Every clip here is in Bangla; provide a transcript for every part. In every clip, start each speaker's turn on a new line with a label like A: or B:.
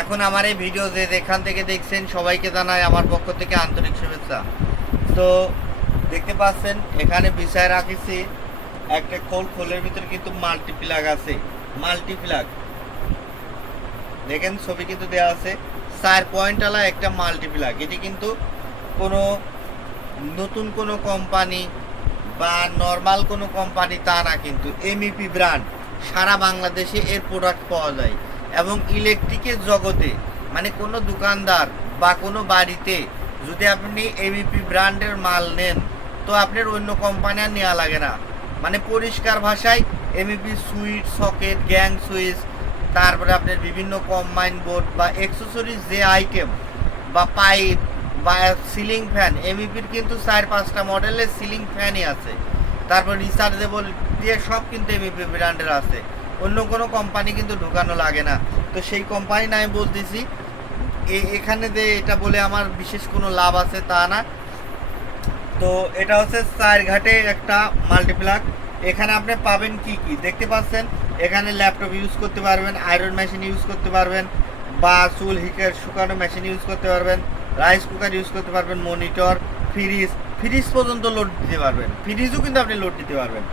A: এখন আমার এই ভিডিও যে যেখান থেকে দেখছেন, সবাইকে জানাই আমার পক্ষ থেকে আন্তরিক শুভেচ্ছা। তো দেখতে পাচ্ছেন, এখানে বিষয় রাখেছি একটা খোল, খোলের ভিতরে কিন্তু মাল্টি প্লাগ আছে। মাল্টি প্লাগ দেখেন, ছবি কিন্তু দেওয়া আছে। চার পয়েন্টওয়ালা একটা মাল্টি প্লাগ এটি কিন্তু কোনো নতুন কোনো কোম্পানি বা নর্মাল কোনো কোম্পানি তা না কিন্তু এমইপি ব্র্যান্ড সারা বাংলাদেশে এর প্রোডাক্ট পাওয়া যায়। এবং ইলেকট্রিকের জগতে মানে কোনো দোকানদার বা কোনো বাড়িতে যদি আপনি এবিপি ব্র্যান্ডের মাল নেন, তো আপনার অন্য কোম্পানি আর নেওয়া লাগে না। মানে পরিষ্কার ভাষায় MEP switch, socket, gang switch, তারপরে আপনার বিভিন্ন কম্বাইন বোর্ড বা অ্যাক্সেসরিজ যে আইটেম বা পাইপ বা সিলিং ফ্যান এমইপির কিন্তু চার পাঁচটা মডেলের সিলিং ফ্যানই আছে। তারপর রিচার্জেবল দিয়ে সব কিন্তু এমইপি ব্র্যান্ডের আছে। অন্য কোনো কোম্পানি কিন্তু ঢুকানো লাগে না। তো সেই কোম্পানি না আমি বলতেছি এখানে যে এটা বলে আমার বিশেষ কোনো লাভ আছে তা না। তো এটা হচ্ছে চার ঘাটে একটা মাল্টিপ্লাক এখানে আপনি পাবেন কি কি? দেখতে পাচ্ছেন, এখানে ল্যাপটপ ইউজ করতে পারবেন আয়রন মেশিন ইউজ করতে পারবেন, বা চুল হিটার শুকানো মেশিন ইউজ করতে পারবেন রাইস কুকার ইউজ করতে পারবেন মনিটর ফ্রিজ ফ্রিজ পর্যন্ত লোড দিতে পারবেন। ফ্রিজও কিন্তু আপনি লোড দিতে পারবেন।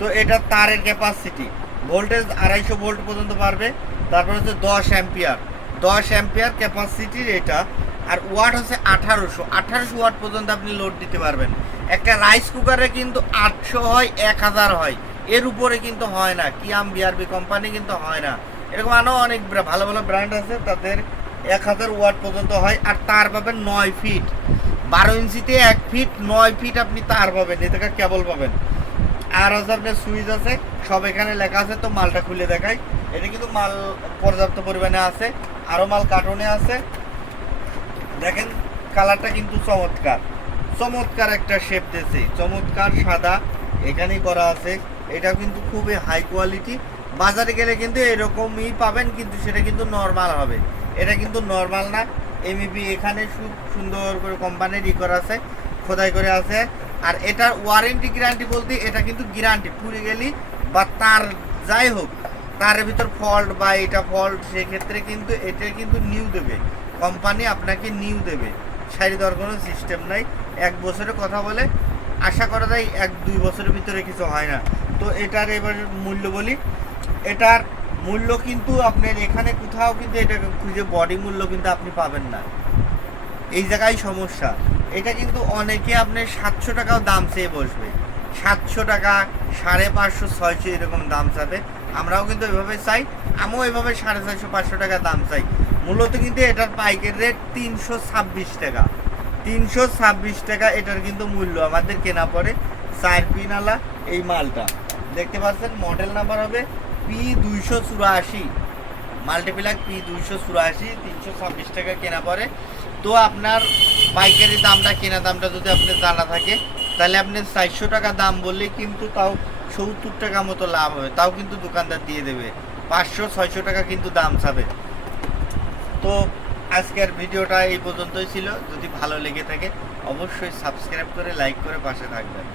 A: তো এটা তারের ক্যাপাসিটি ভোল্টেজ আড়াইশো ভোল্ট পর্যন্ত পারবে তারপর হচ্ছে দশ অ্যাম্পিয়ার। দশ অ্যাম্পিয়ার ক্যাপাসিটির এটা। আর ওয়াট হচ্ছে আঠারোশো। আঠারোশো ওয়াট পর্যন্ত আপনি লোড দিতে পারবেন। একটা রাইস কুকারে কিন্তু আটশো হয়, এক হাজার হয়। এর উপরে কিন্তু হয় না। কিয়াম বিআরবি কোম্পানি কিন্তু হয় না। এরকম আরও অনেক ভালো ভালো ব্র্যান্ড আছে, তাদের এক হাজার ওয়াট পর্যন্ত হয়। আর তার পাবেন নয় ফিট। বারো ইঞ্চিতে এক ফিট, নয় ফিট আপনি তার পাবেন। এ থেকে কেবল পাবেন। আর হচ্ছে সুইচ আছে, সব এখানে লেখা আছে, তো মালটা খুলে দেখাই। এটা কিন্তু মাল পর্যাপ্ত পরিমাণে আছে আরও মাল কার্টুনে আছে। দেখেন, কালারটা কিন্তু চমৎকার। চমৎকার একটা শেপ দিয়েছে, চমৎকার সাদা এখানেই করা আছে। এটা কিন্তু খুবই হাই কোয়ালিটি বাজারে গেলে কিন্তু এরকমই পাবেন, কিন্তু সেটা কিন্তু নর্মাল হবে। এটা কিন্তু নর্মাল না। এমইবি এখানে খুব সুন্দর করে কোম্পানির ই করা আছে, খোদাই করে আছে। আর এটার ওয়ারেন্টি গ্যারান্টি বলতে এটা কিন্তু গ্যারান্টি পুড়ে গেলি বা তার যাই হোক, তার ভিতর ফল্ট বা এটা ফল্ট সেক্ষেত্রে কিন্তু এটা কিন্তু নিউ দেবে। কোম্পানি আপনাকে নিউ দেবে। সারি দেওয়ার কোনো সিস্টেম নাই। এক বছরের কথা বলে, আশা করা যায় এক দুই বছরের ভিতরে কিছু হয় না। তো এটার এবার মূল্য বলি। এটার মূল্য কিন্তু আপনার এখানে কোথাও কিন্তু এটা খুঁজে বডি মূল্য কিন্তু আপনি পাবেন না। এই জায়গায় সমস্যা। এটা কিন্তু অনেকে আপনার সাতশো টাকাও দাম চেয়ে বসবে। সাতশো টাকা, সাড়ে পাঁচশো, ছয়শো এরকম দাম চাবে। আমরাও কিন্তু এভাবে চাই, আমিও এভাবে সাড়ে ছয়শো, পাঁচশো টাকা দাম চাই। মূলত কিন্তু এটার পাইকের রেট তিনশো ছাব্বিশ টাকা। তিনশো ছাব্বিশ টাকা এটার কিন্তু মূল্য। আমাদের কেনা পড়ে চার পিনালা এই মালটা। দেখতে পাচ্ছেন মডেল নাম্বার হবে পি দুইশো চুরাশি। মাল্টিপ্লাক পি দুইশো চুরাশি, তিনশো ছাব্বিশ টাকা কেনা পড়ে। তো আপনার পাইকারি দামটা, কেনা দামটা যদি আপনার জানা থাকে, তাহলে আপনি চারশো টাকা দাম বললে কিন্তু তাও সত্তর টাকা মতো লাভ হবে। তাও কিন্তু দোকানদার দিয়ে দেবে। পাঁচশো, ছয়শো টাকা কিন্তু দাম ছাবে তো আজকের ভিডিওটা এই পর্যন্তই ছিল। যদি ভালো লেগে থাকে, অবশ্যই সাবস্ক্রাইব করে, লাইক করে পাশে থাকবেন।